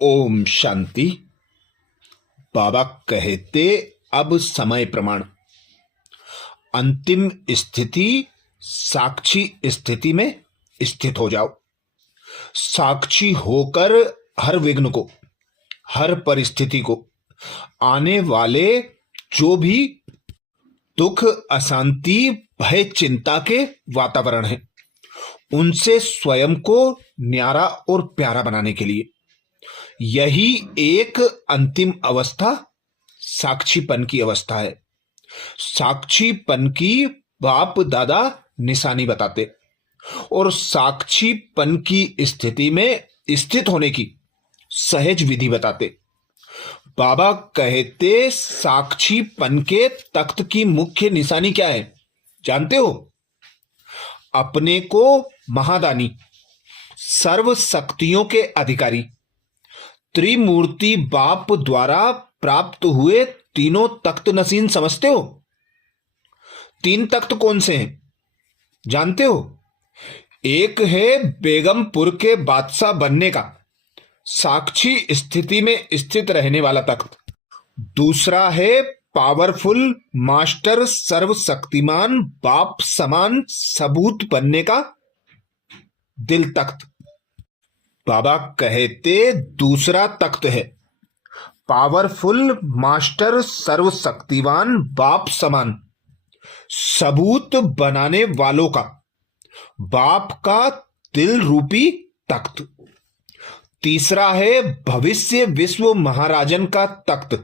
ओम शांति। बाबा कहते अब समय प्रमाण। अंतिम स्थिति साक्षी स्थिति में स्थित हो जाओ। साक्षी होकर हर विघ्न को, हर परिस्थिति को, आने वाले जो भी दुख, अशांति, भय, चिंता के वातावरण है, उनसे स्वयं को न्यारा और प्यारा बनाने के लिए यही एक अंतिम अवस्था साक्षीपन की अवस्था है। साक्षीपन की बाप दादा निशानी बताते और साक्षीपन की स्थिति में स्थित होने की सहज विधि बताते। बाबा कहते साक्षीपन के तख्त की मुख्य निशानी क्या है जानते हो? अपने को महादानी, सर्व शक्तियों के अधिकारी, त्रिमूर्ति बाप द्वारा प्राप्त हुए तीनों तख्त नसीन समझते हो? तीन तख्त कौन से हैं जानते हो? एक है बेगमपुर के बादशाह बनने का साक्षी स्थिति में स्थित रहने वाला तख्त। दूसरा है पावरफुल मास्टर, सर्वशक्तिमान बाप समान सबूत बनने का दिल तख्त। बाबा कहते दूसरा तख्त है पावरफुल मास्टर, सर्वशक्तिवान बाप समान सबूत बनाने वालों का बाप का दिल रूपी तख्त। तीसरा है भविष्य विश्व महाराजन का तख्त।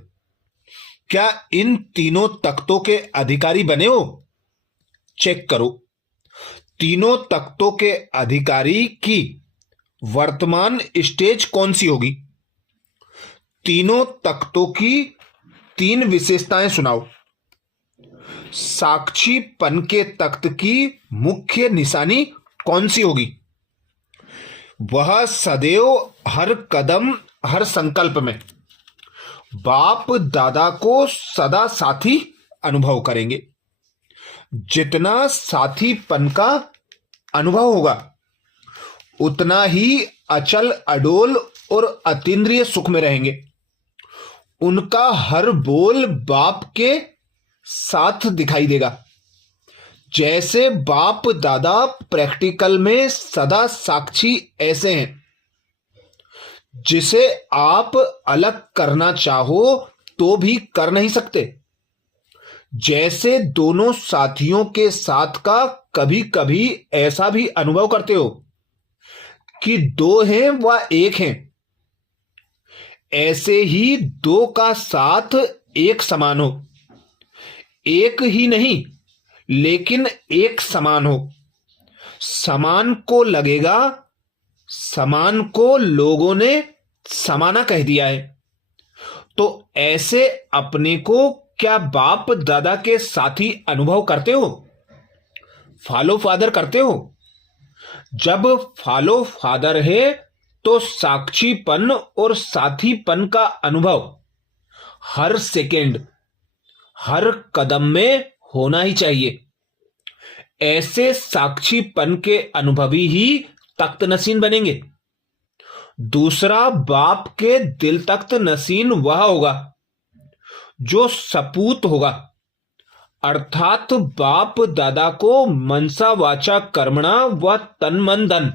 क्या इन तीनों तख्तों के अधिकारी बने हो? चेक करो। तीनों तख्तों के अधिकारी की वर्तमान स्टेज कौन सी होगी? तीनों तख्तों की तीन विशेषताएं सुनाओ। साक्षीपन के तख्त की मुख्य निशानी कौन सी होगी? वह सदैव हर कदम, हर संकल्प में बाप दादा को सदा साथी अनुभव करेंगे। जितना साथीपन का अनुभव होगा उतना ही अचल, अडोल और अतीन्द्रिय सुख में रहेंगे। उनका हर बोल बाप के साथ दिखाई देगा। जैसे बाप दादा प्रैक्टिकल में सदा साक्षी ऐसे हैं जिसे आप अलग करना चाहो तो भी कर नहीं सकते। जैसे दोनों साथियों के साथ का कभी कभी ऐसा भी अनुभव करते हो कि दो हैं व एक हैं, ऐसे ही दो का साथ एक समान हो। एक ही नहीं लेकिन एक समान हो। समान को लगेगा, समान को लोगों ने समाना कह दिया है। तो ऐसे अपने को क्या बाप दादा के साथी अनुभव करते हो? फॉलो फादर करते हो? जब फॉलो फादर है तो साक्षीपन और साथीपन का अनुभव हर सेकेंड, हर कदम में होना ही चाहिए। ऐसे साक्षीपन के अनुभवी ही तख्त नसीन बनेंगे। दूसरा बाप के दिल तख्त नसीन वह होगा जो सपूत होगा, अर्थात बाप दादा को मनसा वाचा कर्मणा व तन मन धन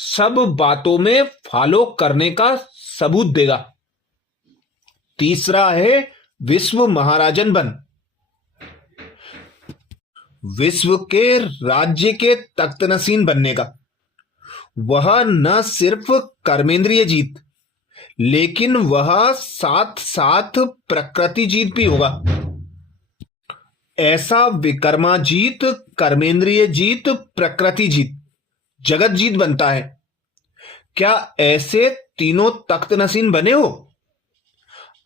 सब बातों में फॉलो करने का सबूत देगा। तीसरा है विश्व महाराजन बन, विश्व के राज्य के तख्त नसीन बनने का। वह न सिर्फ कर्मेंद्रिय जीत लेकिन वह साथ साथ प्रकृति जीत भी होगा। ऐसा विकर्मा जीत, कर्मेंद्रिय जीत, प्रकृति जीत, जगत जीत बनता है। क्या ऐसे तीनों तख्त नसीन बने हो?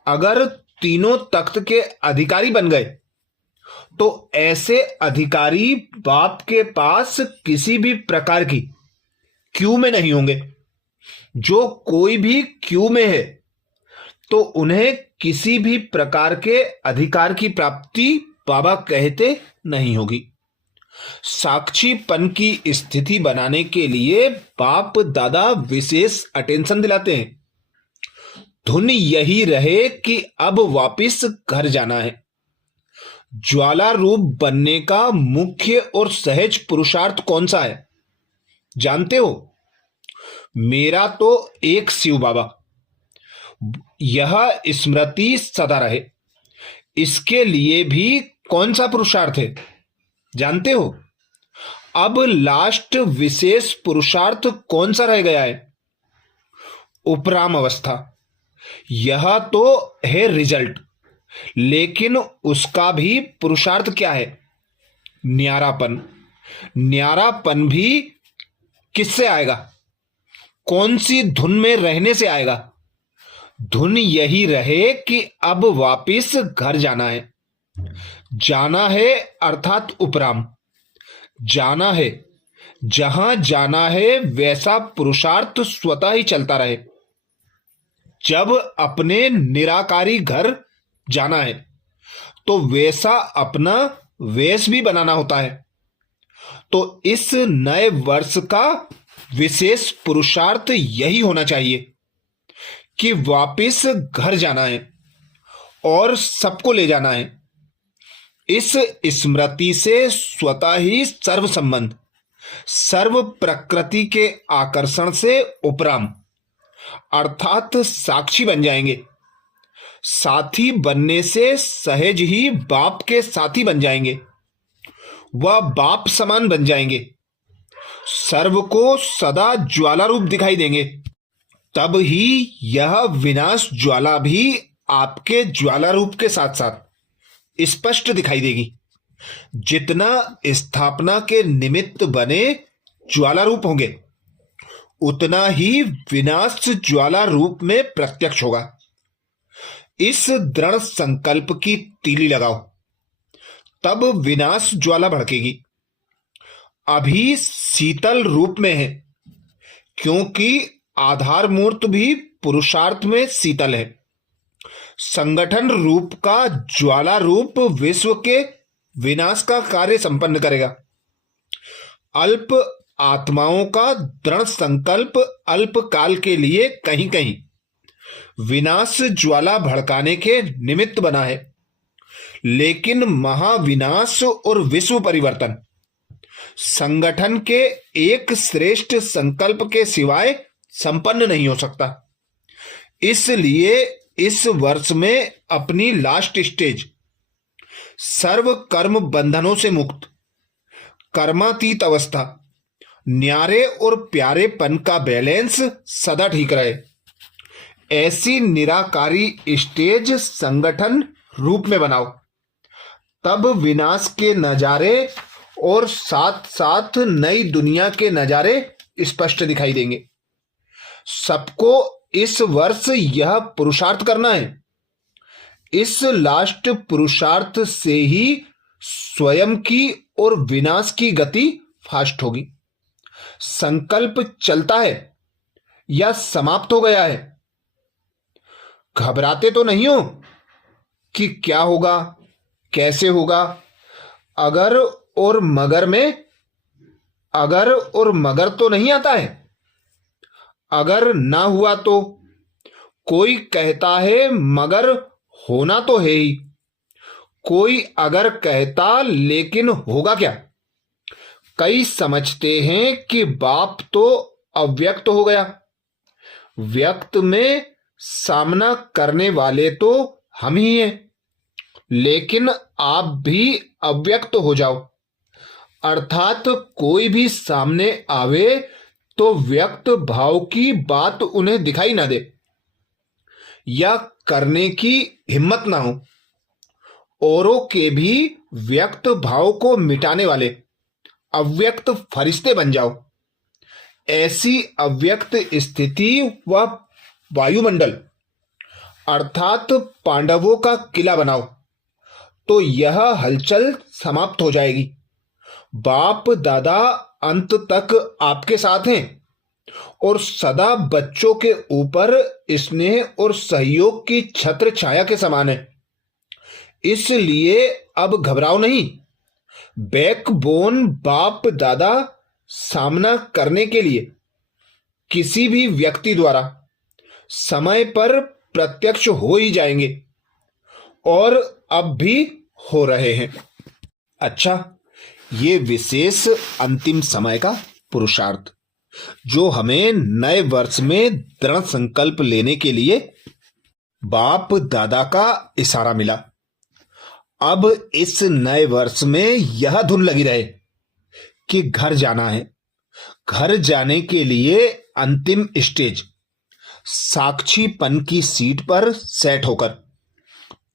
अगर तीनों तख्त के अधिकारी बन गए तो ऐसे अधिकारी बाप के पास किसी भी प्रकार की क्यू में नहीं होंगे। जो कोई भी क्यू में है तो उन्हें किसी भी प्रकार के अधिकार की प्राप्ति बाबा कहते नहीं होगी। साक्षीपन की स्थिति बनाने के लिए बाप दादा विशेष अटेंशन दिलाते हैं। धुन यही रहे कि अब वापिस घर जाना है। ज्वाला रूप बनने का मुख्य और सहज पुरुषार्थ कौन सा है जानते हो? मेरा तो एक शिव बाबा, यह स्मृति सदा रहे। इसके लिए भी कौन सा पुरुषार्थ है जानते हो? अब लास्ट विशेष पुरुषार्थ कौन सा रह गया है? उपराम अवस्था। यह तो है रिजल्ट, लेकिन उसका भी पुरुषार्थ क्या है? न्यारापन। न्यारापन भी किससे आएगा? कौन सी धुन में रहने से आएगा? धुन यही रहे कि अब वापिस घर जाना है। जाना है अर्थात उपराम। जाना है, जहां जाना है वैसा पुरुषार्थ स्वतः ही चलता रहे। जब अपने निराकारी घर जाना है तो वैसा अपना वेश भी बनाना होता है। तो इस नए वर्ष का विशेष पुरुषार्थ यही होना चाहिए कि वापिस घर जाना है और सबको ले जाना है। इस स्मृति से स्वतः ही सर्व संबंध, सर्व प्रकृति के आकर्षण से उपराम अर्थात साक्षी बन जाएंगे। साथी बनने से सहज ही बाप के साथी बन जाएंगे। वह बाप समान बन जाएंगे। सर्व को सदा ज्वाला रूप दिखाई देंगे। तब ही यह विनाश ज्वाला भी आपके ज्वाला रूप के साथ साथ स्पष्ट दिखाई देगी। जितना स्थापना के निमित्त बने ज्वाला रूप होंगे, उतना ही विनाश ज्वाला रूप में प्रत्यक्ष होगा। इस दृढ़ संकल्प की तीली लगाओ, तब विनाश ज्वाला भड़केगी। अभी शीतल रूप में है, क्योंकि आधार मूर्त भी पुरुषार्थ में शीतल है। संगठन रूप का ज्वाला रूप विश्व के विनाश का कार्य संपन्न करेगा। अल्प आत्माओं का दृढ़ संकल्प अल्प काल के लिए कहीं कहीं विनाश ज्वाला भड़काने के निमित्त बना है, लेकिन महाविनाश और विश्व परिवर्तन संगठन के एक श्रेष्ठ संकल्प के सिवाय संपन्न नहीं हो सकता। इसलिए इस वर्ष में अपनी लास्ट स्टेज, सर्व कर्म बंधनों से मुक्त, कर्मातीत अवस्था, न्यारे और प्यारेपन का बैलेंस सदा ठीक रहे, ऐसी निराकारी स्टेज संगठन रूप में बनाओ। तब विनाश के नजारे और साथ साथ नई दुनिया के नजारे स्पष्ट दिखाई देंगे। सबको इस वर्ष यह पुरुषार्थ करना है। इस लास्ट पुरुषार्थ से ही स्वयं की और विनाश की गति फास्ट होगी। संकल्प चलता है या समाप्त हो गया है? घबराते तो नहीं हो कि क्या होगा, कैसे होगा? अगर और मगर में अगर और मगर तो नहीं आता है। अगर ना हुआ तो कोई कहता है मगर होना तो है ही। कोई अगर कहता लेकिन होगा क्या? कई समझते हैं कि बाप तो अव्यक्त हो गया, व्यक्त में सामना करने वाले तो हम ही हैं। लेकिन आप भी अव्यक्त हो जाओ, अर्थात कोई भी सामने आवे तो व्यक्त भाव की बात उन्हें दिखाई ना दे या करने की हिम्मत ना हो। औरों के भी व्यक्त भाव को मिटाने वाले अव्यक्त फरिश्ते बन जाओ। ऐसी अव्यक्त स्थिति व वायुमंडल अर्थात पांडवों का किला बनाओ, तो यह हलचल समाप्त हो जाएगी। बाप दादा अंत तक आपके साथ हैं और सदा बच्चों के ऊपर स्नेह और सहयोग की छत्र छाया के समान है। इसलिए अब घबराओ नहीं। बैकबोन बाप दादा सामना करने के लिए किसी भी व्यक्ति द्वारा समय पर प्रत्यक्ष हो ही जाएंगे और अब भी हो रहे हैं। अच्छा, ये विशेष अंतिम समय का पुरुषार्थ जो हमें नए वर्ष में दृढ़ संकल्प लेने के लिए बाप दादा का इशारा मिला। अब इस नए वर्ष में यह धुन लगी रहे कि घर जाना है। घर जाने के लिए अंतिम स्टेज साक्षीपन की सीट पर सेट होकर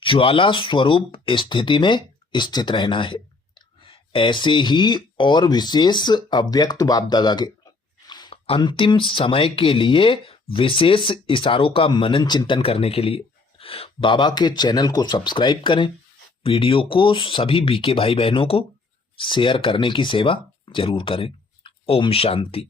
ज्वाला स्वरूप स्थिति में स्थित रहना है। ऐसे ही और विशेष अव्यक्त बाप दादा के अंतिम समय के लिए विशेष इशारों का मनन चिंतन करने के लिए बाबा के चैनल को सब्सक्राइब करें। वीडियो को सभी बीके भाई बहनों को शेयर करने की सेवा जरूर करें। ओम शांति।